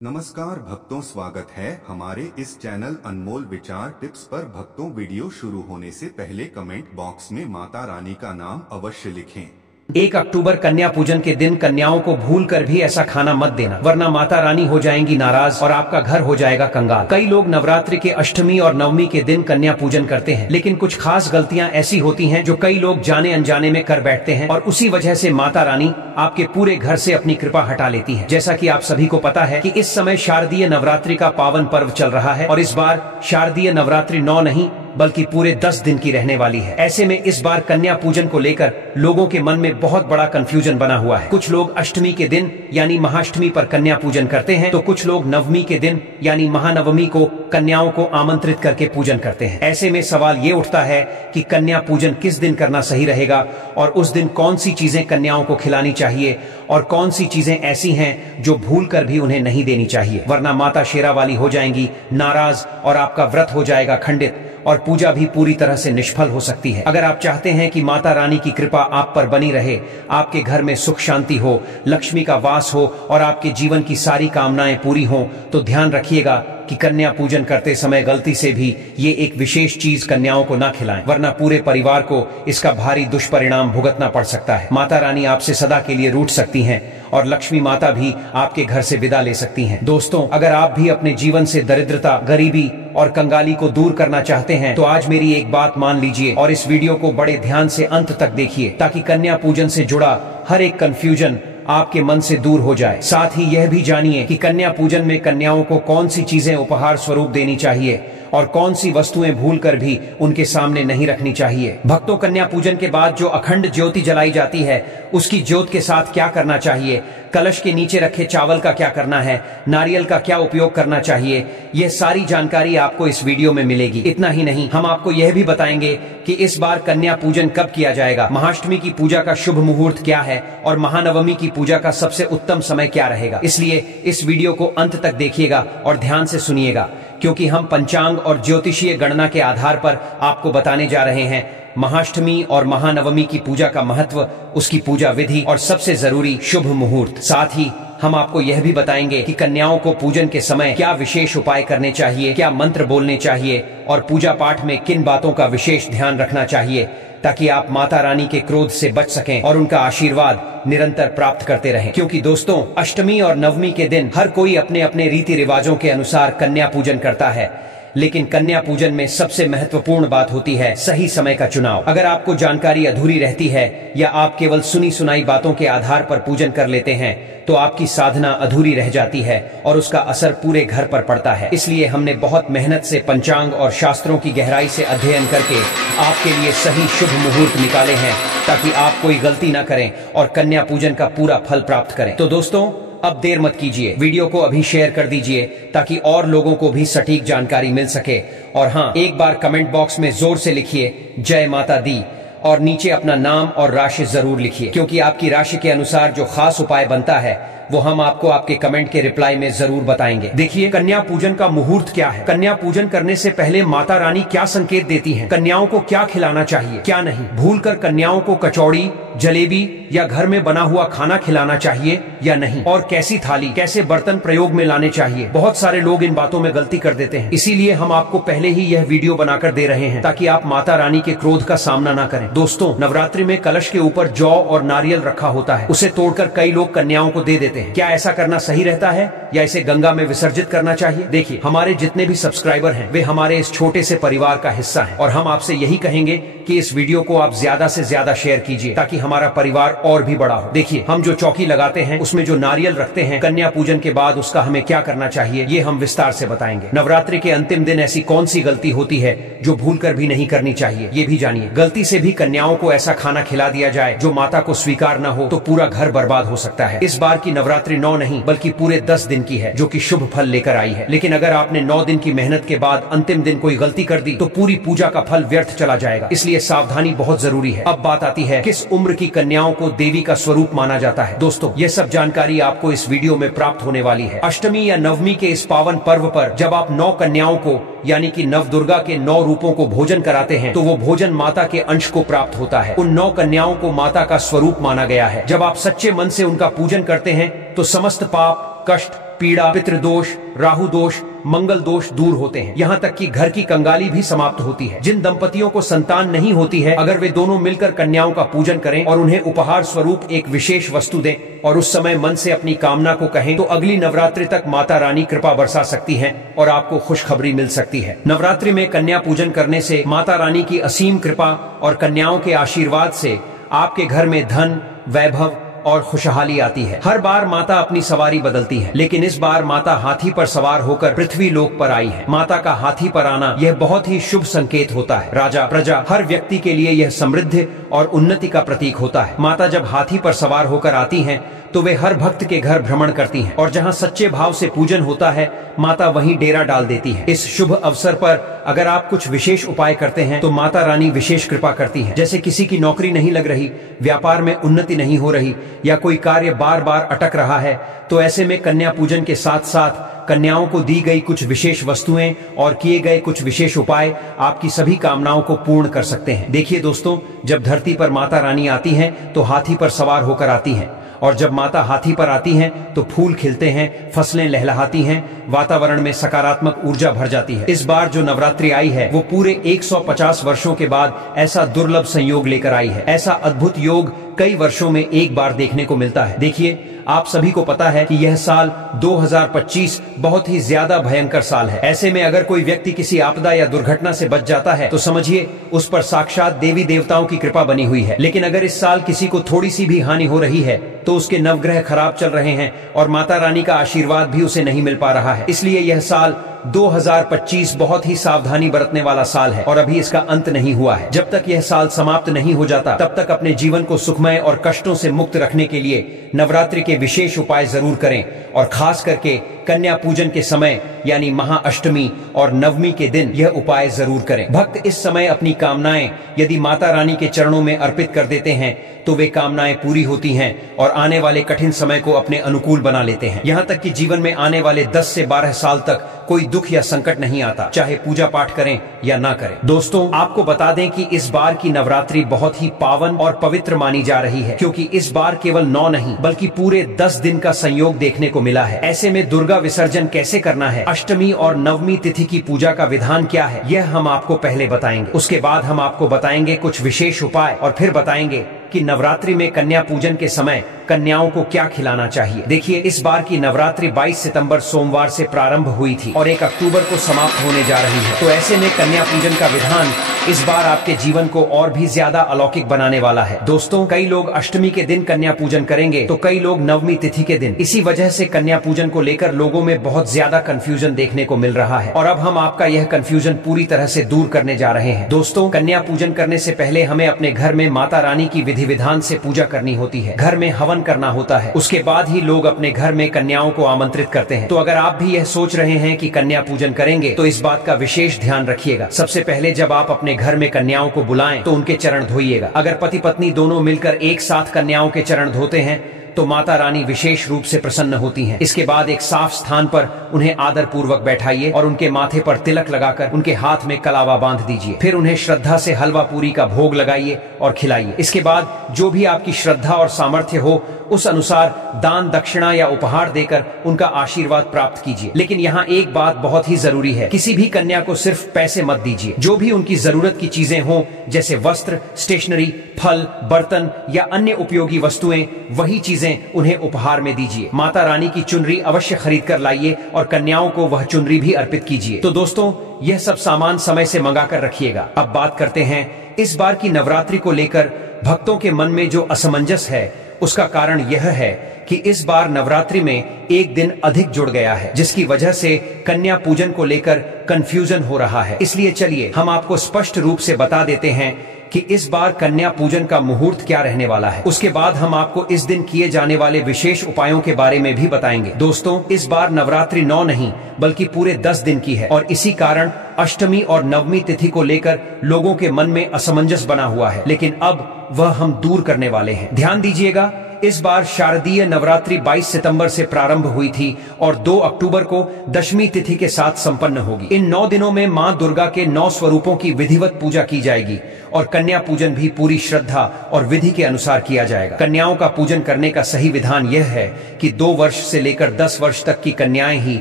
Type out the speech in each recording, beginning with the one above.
नमस्कार भक्तों, स्वागत है हमारे इस चैनल अनमोल विचार टिप्स पर। भक्तों, वीडियो शुरू होने से पहले कमेंट बॉक्स में माता रानी का नाम अवश्य लिखें। 1 अक्टूबर कन्या पूजन के दिन कन्याओं को भूल कर भी ऐसा खाना मत देना, वरना माता रानी हो जाएंगी नाराज और आपका घर हो जाएगा कंगाल। कई लोग नवरात्रि के अष्टमी और नवमी के दिन कन्या पूजन करते हैं, लेकिन कुछ खास गलतियां ऐसी होती हैं जो कई लोग जाने अनजाने में कर बैठते हैं और उसी वजह से माता रानी आपके पूरे घर से अपनी कृपा हटा लेती है। जैसा कि आप सभी को पता है कि इस समय शारदीय नवरात्रि का पावन पर्व चल रहा है और इस बार शारदीय नवरात्रि 9 नहीं बल्कि पूरे 10 दिन की रहने वाली है। ऐसे में इस बार कन्या पूजन को लेकर लोगों के मन में बहुत बड़ा कंफ्यूजन बना हुआ है। कुछ लोग अष्टमी के दिन यानी महाअष्टमी पर कन्या पूजन करते हैं, तो कुछ लोग नवमी के दिन यानी महानवमी को कन्याओं को आमंत्रित करके पूजन करते हैं। ऐसे में सवाल ये उठता है कि कन्या पूजन किस दिन करना सही रहेगा और उस दिन कौन सी चीजें कन्याओं को खिलानी चाहिए और कौन सी चीजें ऐसी हैं जो भूल कर भी उन्हें नहीं देनी चाहिए, वरना माता शेरावाली हो जाएंगी नाराज और आपका व्रत हो जाएगा खंडित और पूजा भी पूरी तरह से निष्फल हो सकती है। अगर आप चाहते हैं कि माता रानी की कृपा आप पर बनी रहे, आपके घर में सुख शांति हो, लक्ष्मी का वास हो और आपके जीवन की सारी कामनाएं पूरी हों, तो ध्यान रखिएगा कि कन्या पूजन करते समय गलती से भी ये एक विशेष चीज कन्याओं को ना खिलाएं, वरना पूरे परिवार को इसका भारी दुष्परिणाम भुगतना पड़ सकता है। माता रानी आपसे सदा के लिए रूठ सकती हैं और लक्ष्मी माता भी आपके घर से विदा ले सकती हैं। दोस्तों, अगर आप भी अपने जीवन से दरिद्रता, गरीबी और कंगाली को दूर करना चाहते हैं तो आज मेरी एक बात मान लीजिए और इस वीडियो को बड़े ध्यान से अंत तक देखिए, ताकि कन्या पूजन से जुड़ा हर एक कंफ्यूजन आपके मन से दूर हो जाए। साथ ही यह भी जानिए कि कन्या पूजन में कन्याओं को कौन सी चीजें उपहार स्वरूप देनी चाहिए और कौन सी वस्तुएं भूलकर भी उनके सामने नहीं रखनी चाहिए। भक्तों, कन्या पूजन के बाद जो अखंड ज्योति जलाई जाती है उसकी ज्योत के साथ क्या करना चाहिए, कलश के नीचे रखे चावल का क्या करना है, नारियल का क्या उपयोग करना चाहिए, यह सारी जानकारी आपको इस वीडियो में मिलेगी। इतना ही नहीं, हम आपको यह भी बताएंगे कि इस बार कन्या पूजन कब किया जाएगा, महाअष्टमी की पूजा का शुभ मुहूर्त क्या है और महानवमी की पूजा का सबसे उत्तम समय क्या रहेगा। इसलिए इस वीडियो को अंत तक देखिएगा और ध्यान से सुनिएगा, क्योंकि हम पंचांग और ज्योतिषीय गणना के आधार पर आपको बताने जा रहे हैं महाअष्टमी और महानवमी की पूजा का महत्व, उसकी पूजा विधि और सबसे जरूरी शुभ मुहूर्त। साथ ही हम आपको यह भी बताएंगे कि कन्याओं को पूजन के समय क्या विशेष उपाय करने चाहिए, क्या मंत्र बोलने चाहिए और पूजा पाठ में किन बातों का विशेष ध्यान रखना चाहिए, ताकि आप माता रानी के क्रोध से बच सकें और उनका आशीर्वाद निरंतर प्राप्त करते रहें। क्योंकि दोस्तों, अष्टमी और नवमी के दिन हर कोई अपने अपने रीति रिवाजों के अनुसार कन्या पूजन करता है, लेकिन कन्या पूजन में सबसे महत्वपूर्ण बात होती है सही समय का चुनाव। अगर आपको जानकारी अधूरी रहती है या आप केवल सुनी सुनाई बातों के आधार पर पूजन कर लेते हैं तो आपकी साधना अधूरी रह जाती है और उसका असर पूरे घर पर पड़ता है। इसलिए हमने बहुत मेहनत से पंचांग और शास्त्रों की गहराई से अध्ययन करके आपके लिए सही शुभ मुहूर्त निकाले हैं, ताकि आप कोई गलती ना करें और कन्या पूजन का पूरा फल प्राप्त करें। तो दोस्तों, अब देर मत कीजिए, वीडियो को अभी शेयर कर दीजिए ताकि और लोगों को भी सटीक जानकारी मिल सके। और हाँ, एक बार कमेंट बॉक्स में जोर से लिखिए जय माता दी और नीचे अपना नाम और राशि जरूर लिखिए, क्योंकि आपकी राशि के अनुसार जो खास उपाय बनता है वो हम आपको आपके कमेंट के रिप्लाई में जरूर बताएंगे। देखिए, कन्या पूजन का मुहूर्त क्या है, कन्या पूजन करने से पहले माता रानी क्या संकेत देती हैं, कन्याओं को क्या खिलाना चाहिए क्या नहीं, भूलकर कन्याओं को कचौड़ी, जलेबी या घर में बना हुआ खाना खिलाना चाहिए या नहीं, और कैसी थाली, कैसे बर्तन प्रयोग में लाने चाहिए। बहुत सारे लोग इन बातों में गलती कर देते हैं, इसीलिए हम आपको पहले ही यह वीडियो बनाकर दे रहे हैं ताकि आप माता रानी के क्रोध का सामना न करें। दोस्तों, नवरात्रि में कलश के ऊपर जौ और नारियल रखा होता है, उसे तोड़कर कई लोग कन्याओं को दे देते हैं। क्या ऐसा करना सही रहता है या इसे गंगा में विसर्जित करना चाहिए? देखिए, हमारे जितने भी सब्सक्राइबर हैं वे हमारे इस छोटे से परिवार का हिस्सा हैं और हम आपसे यही कहेंगे कि इस वीडियो को आप ज्यादा से ज्यादा शेयर कीजिए ताकि हमारा परिवार और भी बड़ा हो। देखिए, हम जो चौकी लगाते हैं उसमें जो नारियल रखते हैं, कन्या पूजन के बाद उसका हमें क्या करना चाहिए ये हम विस्तार से बताएंगे। नवरात्रि के अंतिम दिन ऐसी कौन सी गलती होती है जो भूलकर भी नहीं करनी चाहिए, ये भी जानिए। गलती से भी कन्याओं को ऐसा खाना खिला दिया जाए जो माता को स्वीकार न हो तो पूरा घर बर्बाद हो सकता है। इस बार की नवरात्रि 9 नहीं बल्कि पूरे 10 दिन की है, जो कि शुभ फल लेकर आई है। लेकिन अगर आपने 9 दिन की मेहनत के बाद अंतिम दिन कोई गलती कर दी तो पूरी पूजा का फल व्यर्थ चला जाएगा। इसलिए सावधानी बहुत जरूरी है। अब बात आती है किस उम्र की कन्याओं को देवी का स्वरूप माना जाता है। दोस्तों, ये सब जानकारी आपको इस वीडियो में प्राप्त होने वाली है। अष्टमी या नवमी के इस पावन पर्व पर जब आप 9 कन्याओं को यानी कि नवदुर्गा के 9 रूपों को भोजन कराते हैं तो वो भोजन माता के अंश को प्राप्त होता है। उन 9 कन्याओं को माता का स्वरूप माना गया है। जब आप सच्चे मन से उनका पूजन करते हैं तो समस्त पाप, कष्ट पीड़ा, पितृदोष, राहु दोष, मंगल दोष दूर होते हैं। यहाँ तक कि घर की कंगाली भी समाप्त होती है। जिन दंपतियों को संतान नहीं होती है, अगर वे दोनों मिलकर कन्याओं का पूजन करें और उन्हें उपहार स्वरूप एक विशेष वस्तु दें और उस समय मन से अपनी कामना को कहें, तो अगली नवरात्रि तक माता रानी कृपा बरसा सकती हैं और आपको खुशखबरी मिल सकती है। नवरात्रि में कन्या पूजन करने से माता रानी की असीम कृपा और कन्याओं के आशीर्वाद से आपके घर में धन, वैभव और खुशहाली आती है। हर बार माता अपनी सवारी बदलती है, लेकिन इस बार माता हाथी पर सवार होकर पृथ्वी लोक पर आई है। माता का हाथी पर आना यह बहुत ही शुभ संकेत होता है। राजा, प्रजा, हर व्यक्ति के लिए यह समृद्धि और उन्नति का प्रतीक होता है। माता जब हाथी पर सवार होकर आती हैं, तो वे हर भक्त के घर भ्रमण करती हैं और जहां सच्चे भाव से पूजन होता है, माता वहीं डेरा डाल देती है। इस शुभ अवसर पर अगर आप कुछ विशेष उपाय करते हैं, तो माता रानी विशेष कृपा करती हैं। जैसे किसी की नौकरी नहीं लग रही, व्यापार में उन्नति नहीं हो रही या कोई कार्य बार बार अटक रहा है, तो ऐसे में कन्या पूजन के साथ साथ कन्याओं को दी गई कुछ विशेष वस्तुएं और किए गए कुछ विशेष उपाय आपकी सभी कामनाओं को पूर्ण कर सकते हैं। देखिए दोस्तों, जब धरती पर माता रानी आती हैं, तो हाथी पर सवार होकर आती हैं, और जब माता हाथी पर आती हैं, तो फूल खिलते हैं, फसलें लहलहाती हैं, वातावरण में सकारात्मक ऊर्जा भर जाती है। इस बार जो नवरात्रि आई है, वो पूरे 150 वर्षों के बाद ऐसा दुर्लभ संयोग लेकर आई है। ऐसा अद्भुत योग कई वर्षों में एक बार देखने को मिलता है। देखिए, आप सभी को पता है कि यह साल 2025 बहुत ही ज्यादा भयंकर साल है। ऐसे में अगर कोई व्यक्ति किसी आपदा या दुर्घटना से बच जाता है, तो समझिए उस पर साक्षात देवी देवताओं की कृपा बनी हुई है। लेकिन अगर इस साल किसी को थोड़ी सी भी हानि हो रही है, तो उसके नवग्रह खराब चल रहे हैं और माता रानी का आशीर्वाद भी उसे नहीं मिल पा रहा है। इसलिए यह साल 2025 बहुत ही सावधानी बरतने वाला साल है और अभी इसका अंत नहीं हुआ है। जब तक यह साल समाप्त नहीं हो जाता, तब तक अपने जीवन को सुखमय और कष्टों से मुक्त रखने के लिए नवरात्रि के विशेष उपाय जरूर करें और खास करके कन्या पूजन के समय यानी महाअष्टमी और नवमी के दिन यह उपाय जरूर करें। भक्त इस समय अपनी कामनाएं यदि माता रानी के चरणों में अर्पित कर देते हैं, तो वे कामनाएं पूरी होती हैं और आने वाले कठिन समय को अपने अनुकूल बना लेते हैं। यहाँ तक कि जीवन में आने वाले 10 से 12 साल तक कोई दुख या संकट नहीं आता, चाहे पूजा पाठ करें या ना करें। दोस्तों, आपको बता दें कि इस बार की नवरात्रि बहुत ही पावन और पवित्र मानी जा रही है, क्योंकि इस बार केवल 9 नहीं बल्कि पूरे 10 दिन का संयोग देखने को मिला है। ऐसे में दुर्गा विसर्जन कैसे करना है, अष्टमी और नवमी तिथि की पूजा का विधान क्या है, यह हम आपको पहले बताएंगे। उसके बाद हम आपको बताएंगे कुछ विशेष उपाय और फिर बताएंगे कि नवरात्रि में कन्या पूजन के समय कन्याओं को क्या खिलाना चाहिए। देखिए, इस बार की नवरात्रि 22 सितंबर सोमवार से प्रारंभ हुई थी और 1 अक्टूबर को समाप्त होने जा रही है। तो ऐसे में कन्या पूजन का विधान इस बार आपके जीवन को और भी ज्यादा अलौकिक बनाने वाला है। दोस्तों, कई लोग अष्टमी के दिन कन्या पूजन करेंगे, तो कई लोग नवमी तिथि के दिन। इसी वजह से कन्या पूजन को लेकर लोगों में बहुत ज्यादा कंफ्यूजन देखने को मिल रहा है और अब हम आपका यह कंफ्यूजन पूरी तरह से दूर करने जा रहे हैं। दोस्तों, कन्या पूजन करने से पहले हमें अपने घर में माता रानी की विधि विधान से पूजा करनी होती है। घर में हवन करना होता है, उसके बाद ही लोग अपने घर में कन्याओं को आमंत्रित करते हैं। तो अगर आप भी यह सोच रहे हैं कि कन्या पूजन करेंगे, तो इस बात का विशेष ध्यान रखिएगा। सबसे पहले जब आप अपने घर में कन्याओं को बुलाएं, तो उनके चरण धोइएगा। अगर पति पत्नी दोनों मिलकर एक साथ कन्याओं के चरण धोते हैं, तो माता रानी विशेष रूप से प्रसन्न होती हैं। इसके बाद एक साफ स्थान पर उन्हें आदर पूर्वक बैठाइए और उनके माथे पर तिलक लगाकर उनके हाथ में कलावा बांध दीजिए। फिर उन्हें श्रद्धा से हलवा पूरी का भोग लगाइए और खिलाइए। इसके बाद जो भी आपकी श्रद्धा और सामर्थ्य हो, उस अनुसार दान, दक्षिणा या उपहार देकर उनका आशीर्वाद प्राप्त कीजिए। लेकिन यहाँ एक बात बहुत ही जरूरी है, किसी भी कन्या को सिर्फ पैसे मत दीजिए। जो भी उनकी जरूरत की चीजें हों, जैसे वस्त्र, स्टेशनरी, फल, बर्तन या अन्य उपयोगी वस्तुएं, वही चीजें उन्हें उपहार में दीजिए। माता रानी की चुनरी अवश्य खरीद कर लाइए और कन्याओं को वह चुनरी भी अर्पित कीजिए। तो दोस्तों, यह सब सामान समय से मंगा कर रखिएगा। अब बात करते हैं इस बार की नवरात्रि को लेकर भक्तों के मन में जो असमंजस है, उसका कारण यह है कि इस बार नवरात्रि में एक दिन अधिक जुड़ गया है, जिसकी वजह से कन्या पूजन को लेकर कंफ्यूजन हो रहा है। इसलिए चलिए हम आपको स्पष्ट रूप से बता देते हैं कि इस बार कन्या पूजन का मुहूर्त क्या रहने वाला है। उसके बाद हम आपको इस दिन किए जाने वाले विशेष उपायों के बारे में भी बताएंगे। दोस्तों, इस बार नवरात्रि 9 नहीं बल्कि पूरे 10 दिन की है और इसी कारण अष्टमी और नवमी तिथि को लेकर लोगों के मन में असमंजस बना हुआ है, लेकिन अब वह हम दूर करने वाले हैं। ध्यान दीजिएगा, इस बार शारदीय नवरात्रि 22 सितंबर से प्रारंभ हुई थी और 2 अक्टूबर को दशमी तिथि के साथ संपन्न होगी। इन 9 दिनों में मां दुर्गा के 9 स्वरूपों की विधिवत पूजा की जाएगी और कन्या पूजन भी पूरी श्रद्धा और विधि के अनुसार किया जाएगा। कन्याओं का पूजन करने का सही विधान यह है कि 2 वर्ष से लेकर 10 वर्ष तक की कन्याएं ही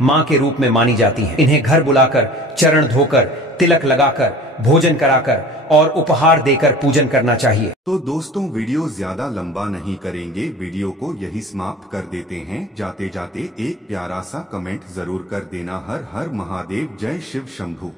मां के रूप में मानी जाती हैं। इन्हें घर बुलाकर, चरण धोकर, तिलक लगाकर, भोजन कराकर और उपहार देकर पूजन करना चाहिए। तो दोस्तों, वीडियो ज्यादा लंबा नहीं करेंगे, वीडियो को यही समाप्त कर देते हैं। जाते जाते एक प्यारा सा कमेंट जरूर कर देना। हर हर महादेव, जय शिव शंभू।